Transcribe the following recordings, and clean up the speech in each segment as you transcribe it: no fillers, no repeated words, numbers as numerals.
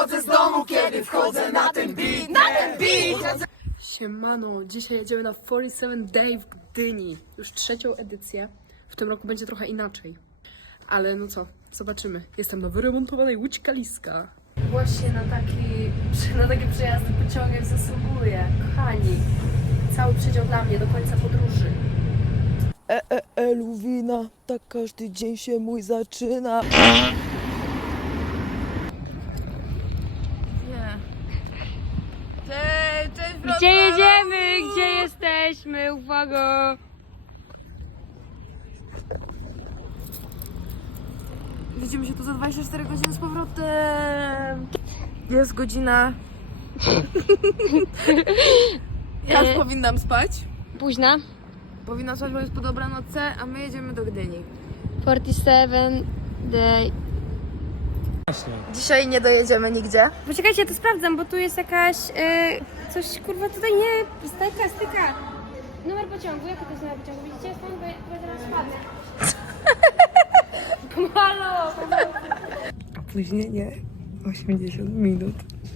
wychodzę z domu, kiedy wchodzę na ten beat, Siemano, dzisiaj jedziemy na 47 Day w Gdyni. Już trzecią edycję. W tym roku będzie trochę inaczej. Ale no co, zobaczymy. Jestem na wyremontowanej Łódź Kaliska. Właśnie na takie przejazdy pociągiem zasługuję. Kochani, cały przedział dla mnie do końca podróży. Luwina, tak każdy dzień się mój zaczyna. Gdzie jedziemy? Gdzie jesteśmy? Uwaga! Widzimy się tu za 24 godziny z powrotem. Jest godzina. Ja powinnam spać. Późna. Powinnam spać, bo jest po dobranocce, a my jedziemy do Gdyni. 47 day. Dzisiaj nie dojedziemy nigdzie. Poczekajcie, ja to sprawdzam, bo tu jest jakaś... coś kurwa tutaj nie... Styka. Numer pociągu, jaki to jest numer pociągu? Widzicie? Stąd, bo ja zaraz spadnę. Halo! Opóźnienie 80 minut.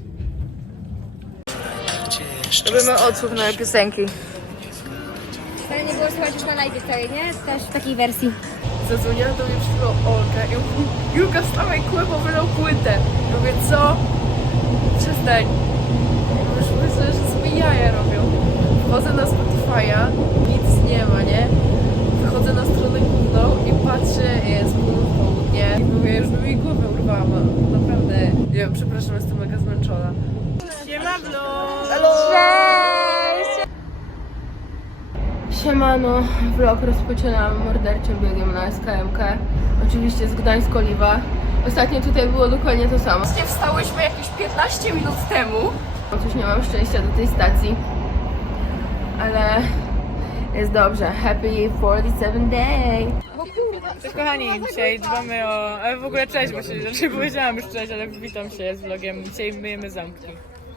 Robimy odsłuch na piosenki. Ale nie było słuchać już na live całej, nie? Też w takiej wersji. Zadzwoniła do mnie przed chwilą Olga i mówi: Julka, wstawaj, Kłębo wylał płytę. Mówię, co? Przestań. Już myślę, że sobie jaja robią. Wchodzę na Spotify'a, nic nie ma, nie? Wychodzę na stronę główną i patrzę, jest południe. I mówię, już by mi głowę urwała, naprawdę. Nie wiem, przepraszam, jestem mega zmęczona. Siemano, vlog rozpoczynamy morderczym biegiem na SKMK. Oczywiście z Gdańsk-Oliwa. Ostatnio tutaj było dokładnie to samo. Właśnie wstałyśmy jakieś 15 minut temu. Otóż nie mam szczęścia do tej stacji. Ale jest dobrze. Happy 47 day. Cześć kochani, dzisiaj dbamy o... w ogóle cześć, bo się raczej powiedziałam już cześć, ale witam się z vlogiem. Dzisiaj myjemy zamki.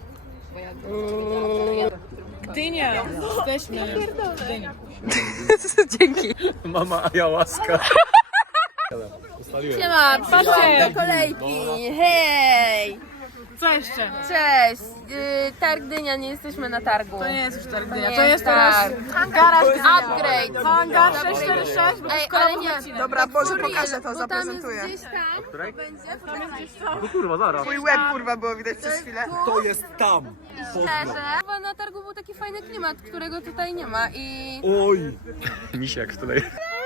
Gdynia! Jesteśmy w Gdyni. Dzięki. Mama ayahuasca. Siema, Patrzcie! do kolejki. Hej! Co jeszcze? Cześć! Targ Gdynia, nie jesteśmy na targu. To nie jest już tak Gdynia, Nie to jest teraz garaż upgrade. hangar 646, bo to jest ale nie. odcinek. Dobra, Boże, pokażę to, zaprezentuję. No kurwa, zaraz. Mój łeb, kurwa, było widać przez chwilę. To jest tam. Szczerze. Chyba na targu był taki fajny klimat, którego tutaj nie ma i... Oj. Misiak tutaj.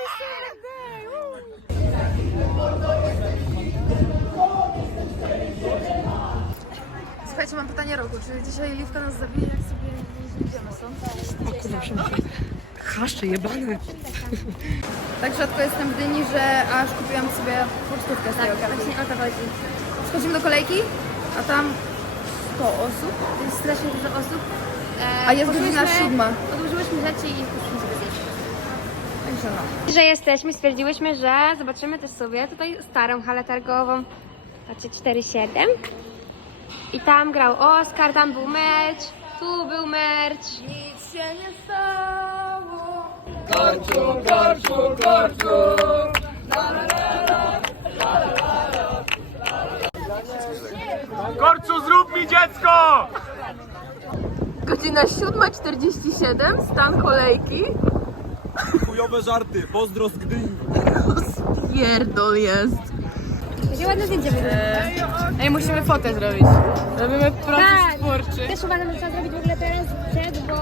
Słuchajcie, mam pytanie roku. Czy dzisiaj Liwka nas zabije, jak sobie idziemy stąd? Chaszcze jebane. Tak rzadko jestem w Gdyni, że aż kupiłam sobie pocztówkę z tej okazji. Właśnie o to chodzi. Schodzimy do kolejki, a tam 100 osób. To jest strasznie dużo osób. A jest godzina 7. Odłożyłyśmy rzeczy i poszliśmy sobie zjeść. Także no. Że jesteśmy, stwierdziłyśmy, że zobaczymy też sobie tutaj starą halę targową. Patrzcie, 4-7. I tam grał Oskar, tam był merch, tu był merch. Nic się nie stało. Korcu, zrób mi dziecko! Godzina 7:47, stan kolejki. Chujowe żarty, pozdro z Gdyni. Pierdol jest. Będzie ładne zdjęcie wygląda. Ej, musimy fotę zrobić. Robimy proces Tak. twórczy. Też uważam, że trzeba zrobić w ogóle teraz przed, bo...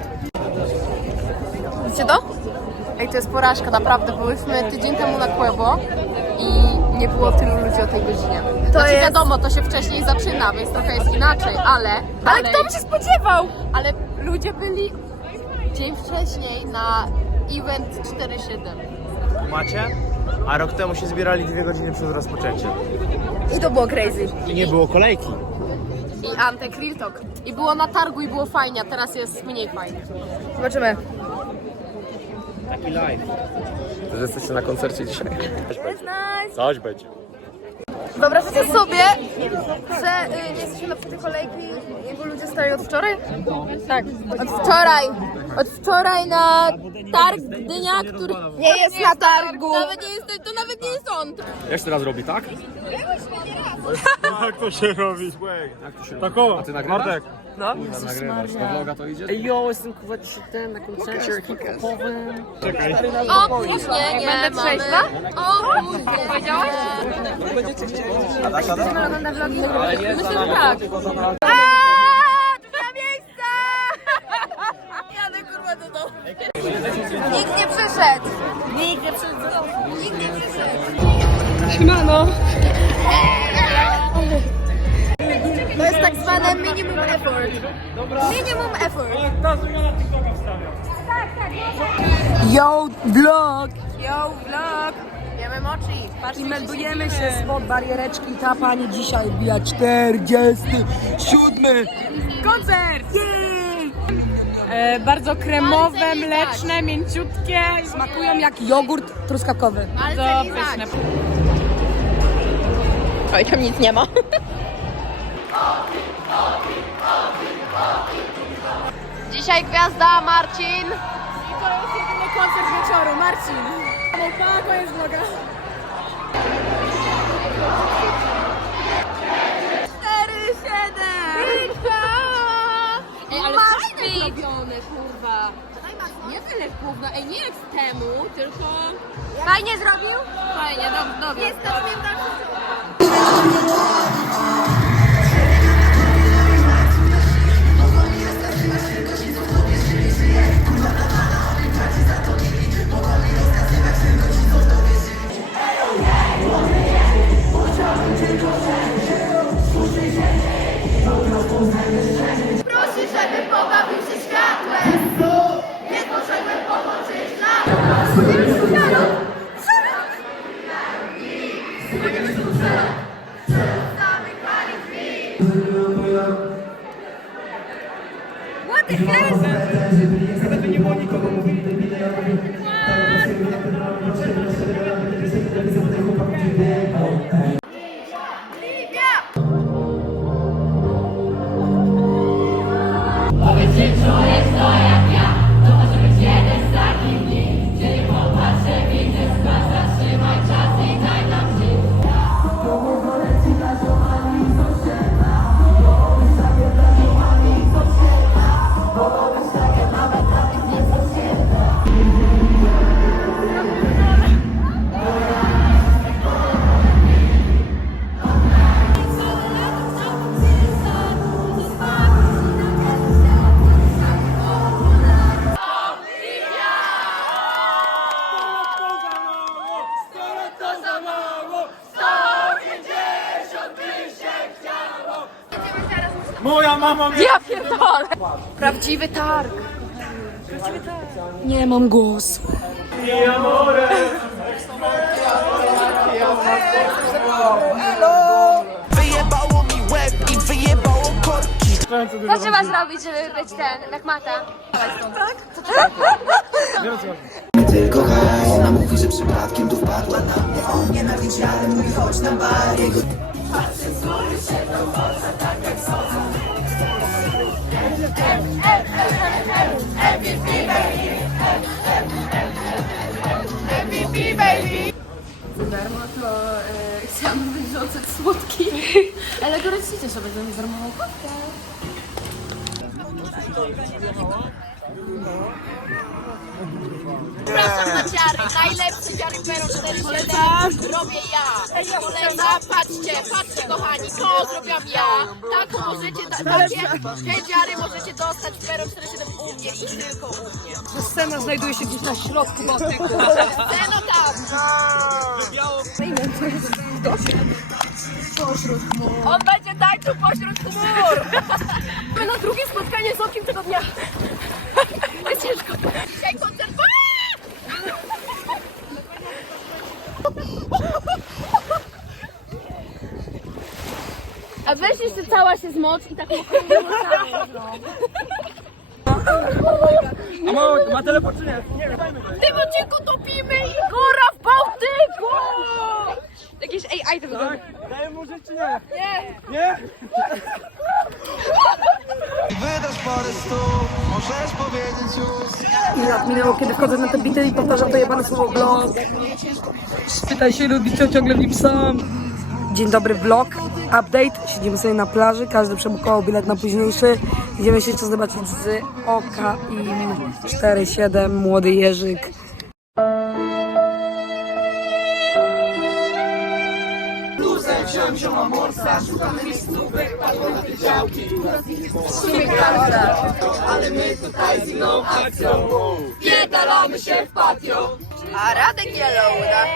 Widzicie to? Ej, to jest porażka, naprawdę. Byłyśmy tydzień temu na Kłębo i nie było tylu ludzi o tej godzinie. Znaczy wiadomo, to się wcześniej zaczyna, więc trochę jest inaczej, ale kto by się spodziewał? Ale ludzie byli dzień wcześniej na event 4.7. Macie? A rok temu się zbierali 2 godziny przed rozpoczęciem. I to było crazy. I nie było kolejki. I Antek Real Talk. I było na targu i było fajnie, a teraz jest mniej fajnie. Zobaczymy. Taki live. Też jesteście na koncercie dzisiaj? Coś będzie. Wyobraźcie sobie, że nie jesteśmy na tej kolejki, bo ludzie stali od wczoraj? Tak. Od wczoraj. Od wczoraj na targ Gdynia, który nie jest na targu. Nawet nie jest, to nawet nie jest on. Jeszcze raz robi, tak? Jak to się robi? Jak to się Tak o, A ty nagrywasz? Bartek. No. Nagrywasz, do vloga to idzie? Jo, jestem kurwa dzisiaj ten na koncercie hip-hopowym. Czekaj. Opóźnienie Będę trzeźwa? Opóźnienie. Powiedziałaś? Myślę, że tak. Nikt nie przyszedł. Nikt nie przyszedł. Siemano. To jest tak zwane minimum effort. Minimum effort. Yo, vlog! Yo, vlog. Jemy mochi. I meldujemy się spod bariereczki. Ta pani dzisiaj wbija 47. Koncert! Bardzo kremowe, mleczne, mięciutkie. Smakują jak jogurt truskawkowy. Bardzo pyszne. Oj, tam nic nie ma. Dzisiaj gwiazda Marcin. I to jest jedyny koncert wieczoru. Marcin. Pa, koniec vloga. Ej, ale fajne zrobione, kurwa. Nie tyle gówno, ej, nie jak z temu, tylko... Fajnie zrobił? Fajnie, dobrze. Jest to Prosi, żeby pobawił się światłem. Nie możemy połączyć What the hell? Moja mama mnie... Ja pierdolę. Prawdziwy targ. Nie mam głosu. Wyjebało mi łeb i wyjebało korki. Co trzeba zrobić, żeby być ten, jak mata? Tylko hajs, ona mówi, że przypadkiem tu wpadła na mnie. On nienawidzi, ale mówi chodź na bar. Jego... Za darmo to chciałam wyrzucać słodki. Ale gorącicie sobie, że mi darmową kawkę. Przepraszam na ciary. Najlepszy ciary Pero 47 robię ja. Kolejna, patrzcie kochani, to zrobiłam ja. Tak możecie, te ciary możecie dostać w Pero 47 u mnie i tylko u mnie. Scena znajduje się gdzieś na środku Bałtyku. No tam. On będzie tańczył pośród chmur. My na drugie spotkanie z okiem tego dnia. Jest ciężko. Dzisiaj koncert. A weź jeszcze cała się zmocz i tak Ma teleport czy nie? W tym odcinku topimy Igora w Bałtyku! Jakieś AI to wygląda. Daję mu żyć czy nie? Nie. Nie? Wydasz parę stóp, Ile lat minęło, kiedy wchodzę na te bity i powtarzam to jebane słowo vlog. Spytaj się ludzi, co ciągle w nim są. Dzień dobry, vlog, update. Siedzimy sobie na plaży, każdy przebukował bilet na późniejszy. Idziemy się jeszcze zobaczyć z OKIM 47, Młody Jerzyk. A Radek Jelołuda.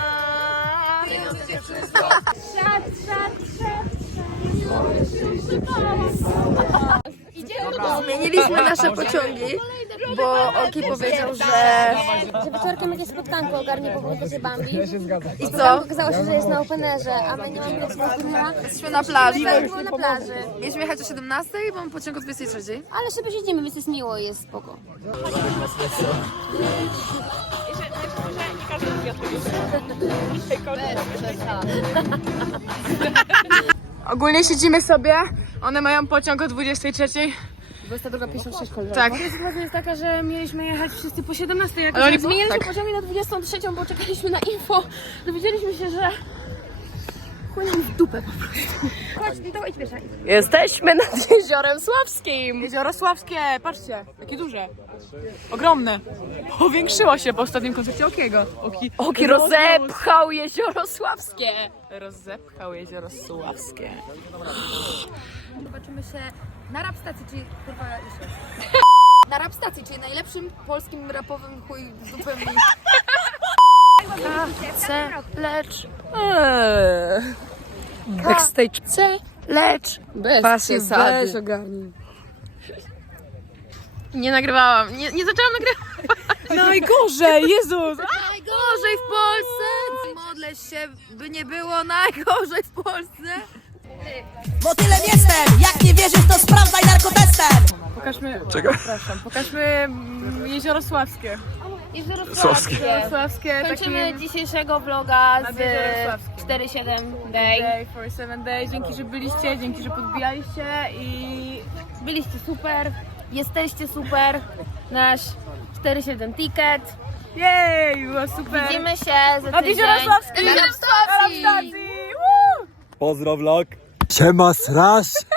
Zmieniliśmy nasze pociągi, bo Oki powiedział, że Wieczorkiem jakieś spotkanko ogarnie po wodzie Bambi. i co? Okazało się, że jest na openerze, a my nie mamy nic na openera. Jesteśmy na plaży. Byliśmy na plaży. Mieliśmy jechać o 17, bo mamy pociąg o 23. Ale sobie siedzimy, więc jest miło i jest spoko. Ogólnie siedzimy sobie, one mają pociąg o 23. 22:56 koleżanki. Tak. Sytuacja jest taka, że mieliśmy jechać wszyscy po 17, jak Ale oni zmieniliśmy tak. pociągi na 23, bo czekaliśmy na info. Dowiedzieliśmy się, że chuj nam w dupę po prostu. Chodź, to idź pierwsza. Jesteśmy nad Jeziorem Sławskim. Jezioro Sławskie, patrzcie, jakie duże. Ogromne. Powiększyło się po ostatnim koncercie Okiego. Oki rozepchał Jezioro Sławskie. Rozepchał Jezioro Sławskie. Zobaczymy się na rap stacji, czyli kurwa jeszcze. Na rap stacji, czyli najlepszym polskim rapowym chuj zupełnie. Chcę, lecz Backstage C, lecz Bez pasy przesady. weź ogarnij. Nie nagrywałam, nie zaczęłam nagrywać. Najgorzej, Jezus! Najgorzej w Polsce! Modlę się, by nie było najgorzej w Polsce. Motylem jestem! Jak nie wierzysz, to sprawdzaj narkotestem! Pokażmy, przepraszam, pokażmy Jezioro Sławskie. Jezioro Jezioro Sławskie, Kończymy dzisiejszego vloga Nad z Jeziorem Sławskim. 47 Day. Day for 7 Day. Dzięki, że byliście, dzięki, że podbijaliście i Byliście super, jesteście super. Nasz 47 ticket. jej, było super. Widzimy się za Nad Jeziorem tydzień. Sławskim! Jeziorem Sławskim! Stacji! Woo! Pozdro vlog. Siema straż.